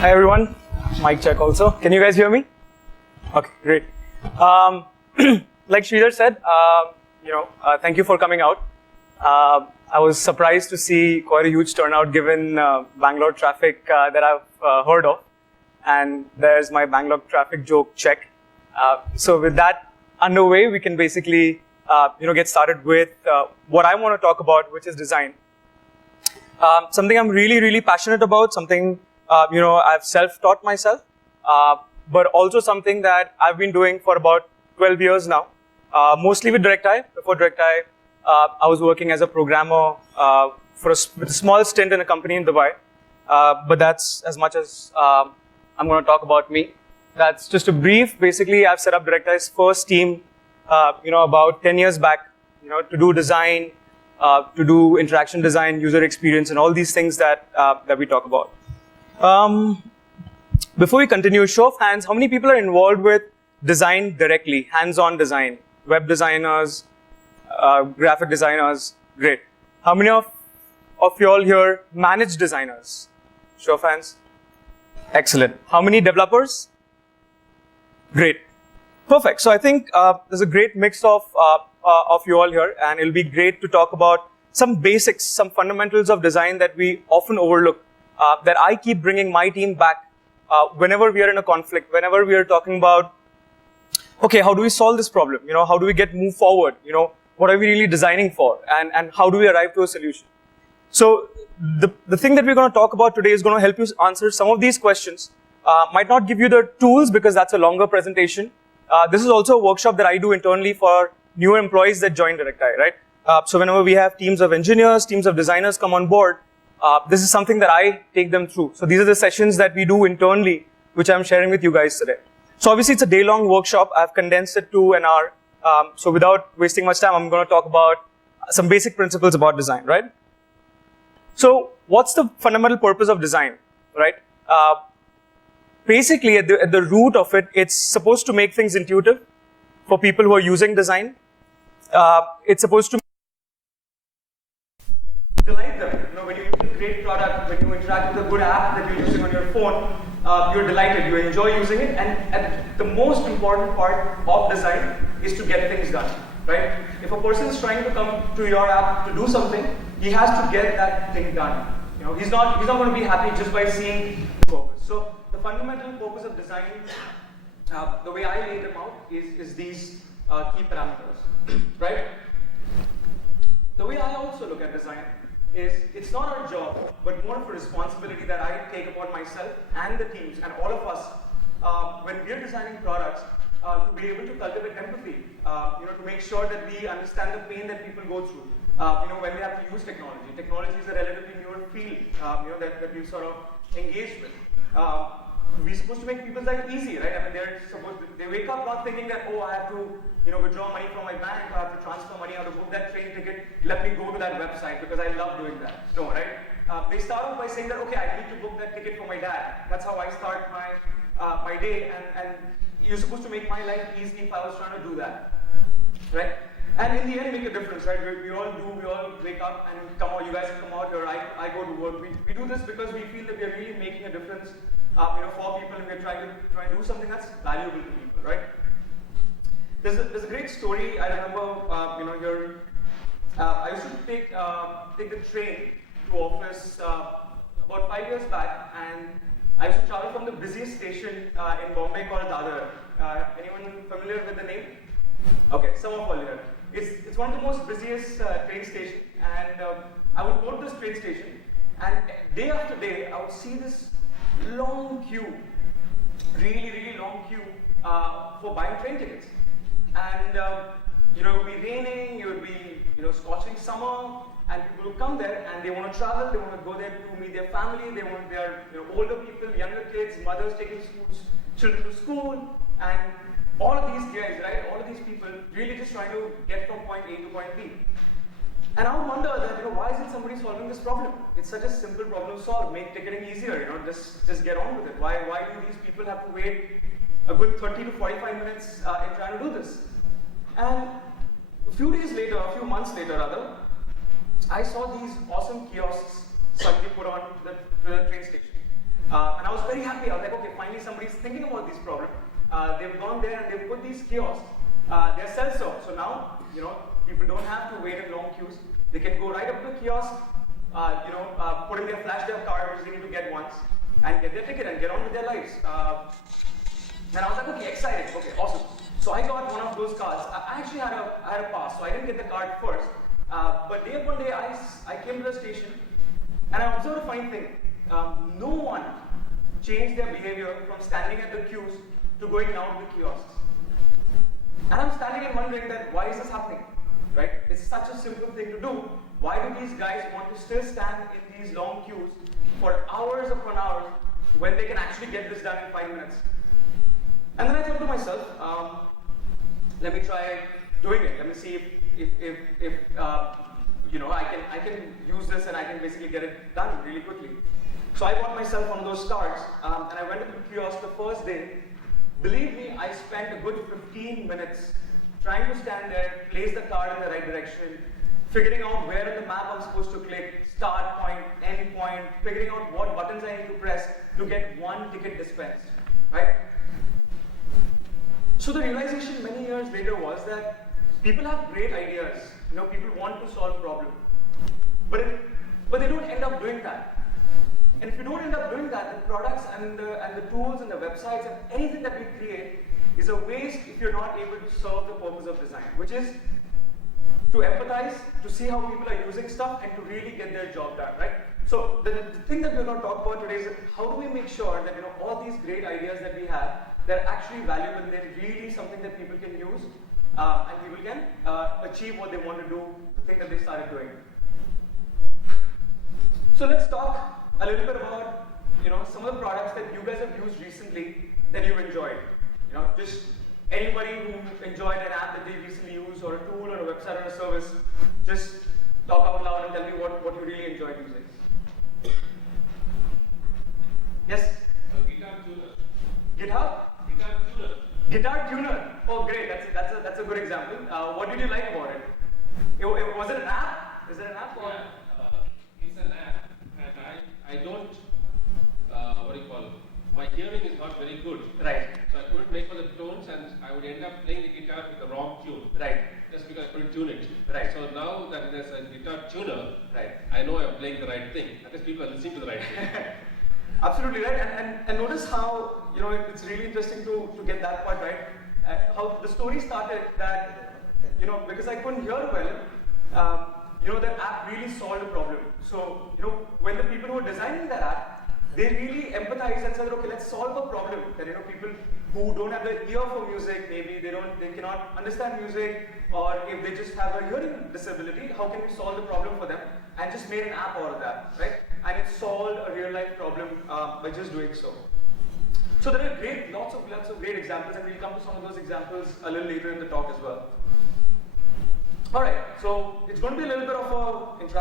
Hi everyone, mic check also. Can you guys hear me? Okay, great. Like Sridhar said, thank you for coming out. I was surprised to see quite a huge turnout given Bangalore traffic that I've heard of. And there's my Bangalore traffic joke check. So with that underway, we can basically get started with what I want to talk about, which is design. Something I'm really passionate about, something I've self-taught myself, but also something that I've been doing for about 12 years now, mostly with DirectEye. Before DirectEye, I was working as a programmer with a small stint in a company in Dubai, but that's as much as I'm going to talk about me. That's just a brief. Basically, I've set up DirectEye's first team, about 10 years back, to do design, to do interaction design, user experience, and all these things that we talk about. Before we continue, show of hands, how many people are involved with design directly, hands-on design, web designers, graphic designers? Great. How many of you all here manage designers? Show of hands. Excellent. How many developers? Great. Perfect. So I think there's a great mix of you all here, and it'll be great to talk about some basics, some fundamentals of design that we often overlook, that I keep bringing my team back whenever we are in a conflict, whenever we are talking about, okay, how do we solve this problem? How do we move forward? What are we really designing for? And how do we arrive to a solution? So the thing that we're going to talk about today is going to help you answer some of these questions. Might not give you the tools because that's a longer presentation. This is also a workshop that I do internally for newer employees that join DirectEye, right? So whenever we have teams of engineers, teams of designers come on board, this is something that I take them through. So these are the sessions that we do internally, which I'm sharing with you guys today. So obviously it's a day-long workshop. I've condensed it to an hour. So without wasting much time, I'm going to talk about some basic principles about design, right? So what's the fundamental purpose of design, right? Basically, at the root of it, it's supposed to make things intuitive for people who are using design. It's supposed to delight them. When you use a great product, when you interact with a good app that you're using on your phone, you're delighted, you enjoy using it. And the most important part of design is to get things done, right? If a person is trying to come to your app to do something, he has to get that thing done. He's not going to be happy just by seeing the purpose. So the fundamental purpose of design, the way I lay them out, is these key parameters, right? The way I also look at design is it's not our job, but more of a responsibility that I take upon myself and the teams and all of us when we're designing products to be able to cultivate empathy, to make sure that we understand the pain that people go through, when they have to use technology. Technology is a relatively newer field, that we sort of engage with. We're supposed to make people's life easy, right? I mean, they wake up not thinking that, oh, I have to, withdraw money from my bank, I have to transfer money, I have to book that train ticket, let me go to that website because I love doing that. No, right? They start off by saying that, okay, I need to book that ticket for my dad. That's how I start my day, and you're supposed to make my life easy if I was trying to do that, right? And in the end, make a difference, right? We all wake up and come out, you guys come out here, I go to work. We do this because we feel that we're really making a difference, for people, and we're trying to do something that's valuable to people, right? There's a great story I remember, I used to take the train to office about 5 years back, and I used to travel from the busiest station in Bombay called Dadar. Anyone familiar with the name? Okay, some of all here. It's one of the most busiest train stations, and I would go to this train station, and day after day, I would see this long queue, really long queue for buying train tickets. And it would be raining, it would be scorching summer, and people would come there and they want to travel, they want to go there to meet their family, they want their older people, younger kids, mothers taking children to school, and all of these guys, right? All of these people really just trying to get from point A to point B. And I would wonder that, why isn't somebody solving this problem? It's such a simple problem to solve. Make ticketing easier, just get on with it. Why do these people have to wait a good 30 to 45 minutes in trying to do this? And a few months later rather, I saw these awesome kiosks suddenly put on to the train station. And I was very happy. I was like, okay, finally somebody's thinking about this problem. They've gone there and they've put these kiosks. They're self-serve. So now, people don't have to wait in long queues. They can go right up to the kiosk, put in their flash their card, which they need to get once, and get their ticket and get on with their lives. And I was like, okay, excited. Okay, awesome. So I got one of those cards. I actually had a pass, so I didn't get the card first. But day upon day, I came to the station, and I observed a funny thing. No one changed their behavior from standing at the queues to going down to the kiosks. And I'm standing and wondering that why is this happening, right? It's such a simple thing to do. Why do these guys want to still stand in these long queues for hours upon hours when they can actually get this done in 5 minutes? And then I thought to myself, let me try doing it. Let me see if I can use this and I can basically get it done really quickly. So I bought myself one of those cards, and I went to the kiosk the first day. Believe me, I spent a good 15 minutes trying to stand there, place the card in the right direction, figuring out where in the map I'm supposed to click, start point, end point, figuring out what buttons I need to press to get one ticket dispensed, right? So the realization many years later was that people have great ideas. People want to solve problems, but they don't end up doing that. And if you don't end up doing that, the products and the tools and the websites and anything that we create is a waste if you're not able to serve the purpose of design, which is to empathize, to see how people are using stuff, and to really get their job done, right? So the thing that we're going to talk about today is how do we make sure that all these great ideas that we have, they're actually valuable and they're really something that people can use and people can achieve what they want to do, the thing that they started doing. So let's talk a little bit about some of the products that you guys have used recently that you've enjoyed. Just anybody who enjoyed an app that they recently used, or a tool, or a website, or a service, just talk out loud and tell me what you really enjoyed using. Yes? Guitar tuner. GitHub? Guitar tuner. Guitar tuner. Oh, great. That's a good example. What did you like about it? Was it an app? Is it an app? Or? Yeah, it's an app, and I don't. What do you call it? My hearing is not very good. Right. So I couldn't make for the tones, and I would end up playing the guitar with the wrong tune. Right. Just because I couldn't tune it. Right. So now that there's a guitar tuner, right, I know I'm playing the right thing. At least people are listening to the right thing. Absolutely right. And notice how it's really interesting to get that part right. How the story started that because I couldn't hear well, that app really solved a problem. So when the people who were designing that app, they really empathized and said, okay, let's solve a problem that people who don't have the ear for music, maybe they cannot understand music, or if they just have a hearing disability, how can we solve the problem for them? And just made an app out of that, right? And it solved a real life problem by just doing so. So there are lots of great examples, and we'll come to some of those examples a little later in the talk as well. All right, so it's going to be a little bit of a interaction.